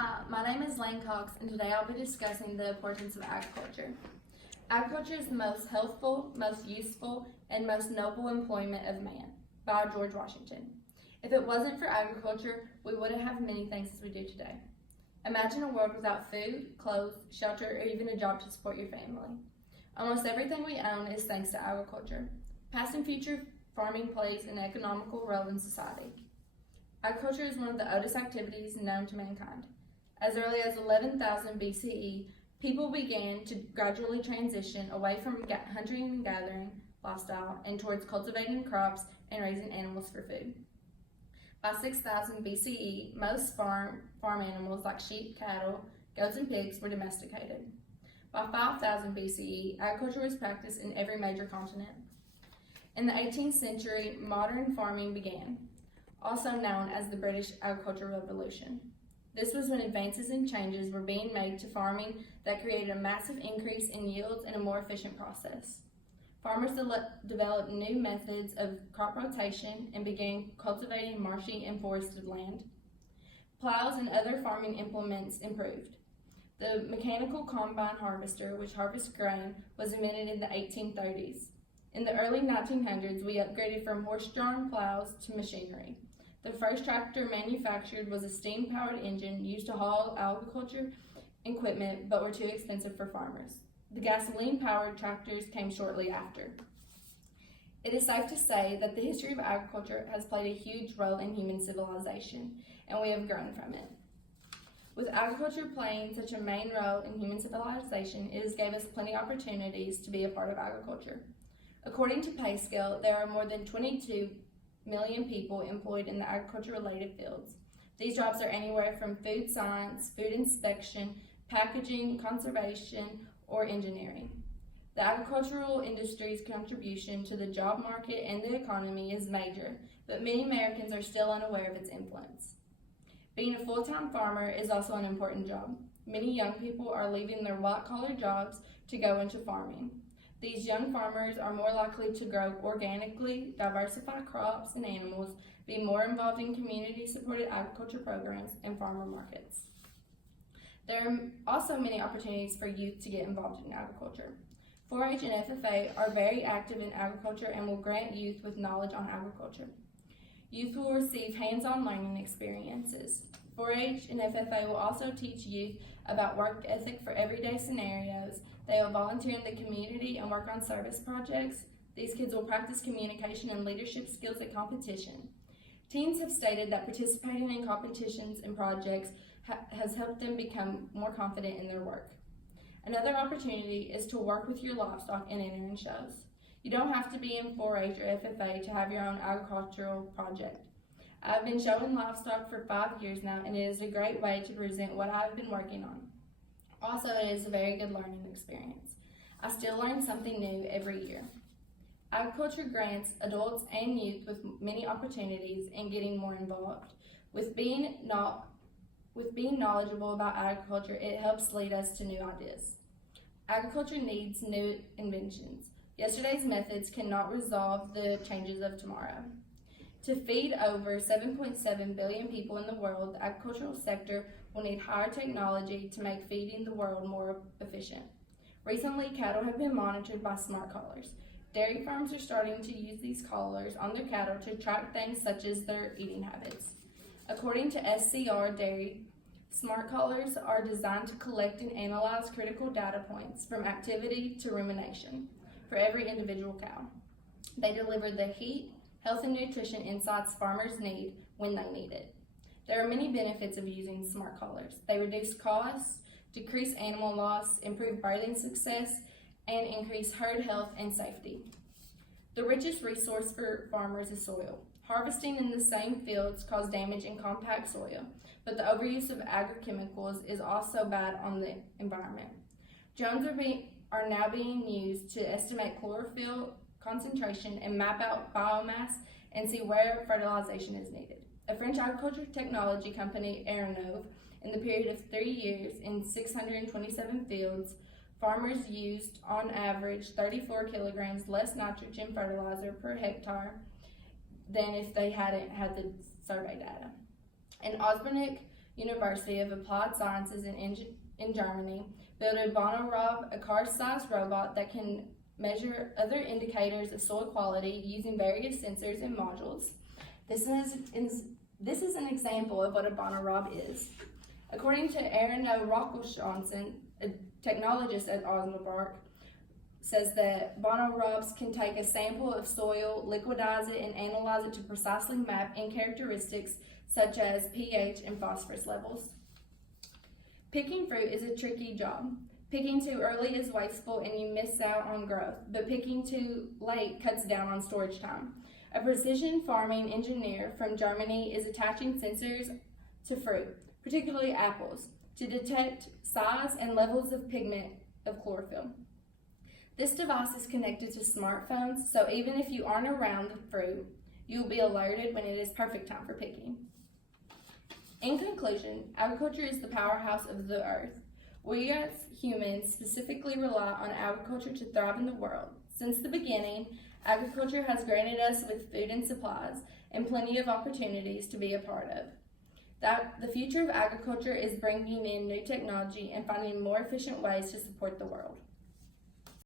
Hi, my name is Lane Cox, and today I'll be discussing the importance of agriculture. Agriculture is the most healthful, most useful, and most noble employment of man, by George Washington. If it wasn't for agriculture, we wouldn't have many things as we do today. Imagine a world without food, clothes, shelter, or even a job to support your family. Almost everything we own is thanks to agriculture. Past and future farming plays an economical role in society. Agriculture is one of the oldest activities known to mankind. As early as 11,000 BCE, people began to gradually transition away from hunting and gathering lifestyle and towards cultivating crops and raising animals for food. By 6,000 BCE, most farm animals like sheep, cattle, goats, and pigs were domesticated. By 5,000 BCE, agriculture was practiced in every major continent. In the 18th century, modern farming began, also known as the British Agricultural Revolution. This was when advances and changes were being made to farming that created a massive increase in yields and a more efficient process. Farmers developed new methods of crop rotation and began cultivating marshy and forested land. Plows and other farming implements improved. The mechanical combine harvester, which harvests grain, was invented in the 1830s. In the early 1900s, we upgraded from horse-drawn plows to machinery. The first tractor manufactured was a steam-powered engine used to haul agriculture equipment, but were too expensive for farmers. The gasoline-powered tractors came shortly after. It is safe to say that the history of agriculture has played a huge role in human civilization, and we have grown from it. With agriculture playing such a main role in human civilization, it has gave us plenty of opportunities to be a part of agriculture. According to PayScale, there are more than 22 million people employed in the agriculture-related fields. These jobs are anywhere from food science, food inspection, packaging, conservation, or engineering. The agricultural industry's contribution to the job market and the economy is major, but many Americans are still unaware of its influence. Being a full-time farmer is also an important job. Many young people are leaving their white-collar jobs to go into farming. These young farmers are more likely to grow organically, diversify crops and animals, be more involved in community-supported agriculture programs, and farmer markets. There are also many opportunities for youth to get involved in agriculture. 4-H and FFA are very active in agriculture and will grant youth with knowledge on agriculture. Youth will receive hands-on learning experiences. 4-H and FFA will also teach youth about work ethic for everyday scenarios. They will volunteer in the community and work on service projects. These kids will practice communication and leadership skills at competition. Teens have stated that participating in competitions and projects has helped them become more confident in their work. Another opportunity is to work with your livestock and enter in shows. You don't have to be in 4-H or FFA to have your own agricultural project. I've been showing livestock for 5 years now, and it is a great way to present what I've been working on. Also, it is a very good learning experience. I still learn something new every year. Agriculture grants adults and youth with many opportunities in getting more involved. With being knowledgeable about agriculture, it helps lead us to new ideas. Agriculture needs new inventions. Yesterday's methods cannot resolve the changes of tomorrow. To feed over 7.7 billion people in the world, the agricultural sector will need higher technology to make feeding the world more efficient. Recently, cattle have been monitored by smart collars. Dairy farms are starting to use these collars on their cattle to track things such as their eating habits. According to SCR Dairy, smart collars are designed to collect and analyze critical data points from activity to rumination for every individual cow. They deliver the heat, health, and nutrition insights farmers need when they need it. There are many benefits of using smart collars. They reduce costs, decrease animal loss, improve birthing success, and increase herd health and safety. The richest resource for farmers is soil. Harvesting in the same fields causes damage in compact soil, but the overuse of agrochemicals is also bad on the environment. Drones are now being used to estimate chlorophyll concentration and map out biomass and see where fertilization is needed. A French agriculture technology company, Aeronov, in the period of 3 years in 627 fields, farmers used on average 34 kilograms less nitrogen fertilizer per hectare than if they hadn't had the survey data. In Osborne, University of Applied Sciences in Germany built a Bonorob, a car-sized robot that can measure other indicators of soil quality using various sensors and modules. This is an example of what a Bonorob is. According to Arno Rockelschansen, a technologist at Osnabrück, says that Bonorobs can take a sample of soil, liquidize it, and analyze it to precisely map in characteristics such as pH and phosphorus levels. Picking fruit is a tricky job. Picking too early is wasteful and you miss out on growth, but picking too late cuts down on storage time. A precision farming engineer from Germany is attaching sensors to fruit, particularly apples, to detect size and levels of pigment of chlorophyll. This device is connected to smartphones, so even if you aren't around the fruit, you'll be alerted when it is perfect time for picking. In conclusion, agriculture is the powerhouse of the earth. We as humans specifically rely on agriculture to thrive in the world. Since the beginning, agriculture has granted us with food and supplies and plenty of opportunities to be a part of. The future of agriculture is bringing in new technology and finding more efficient ways to support the world.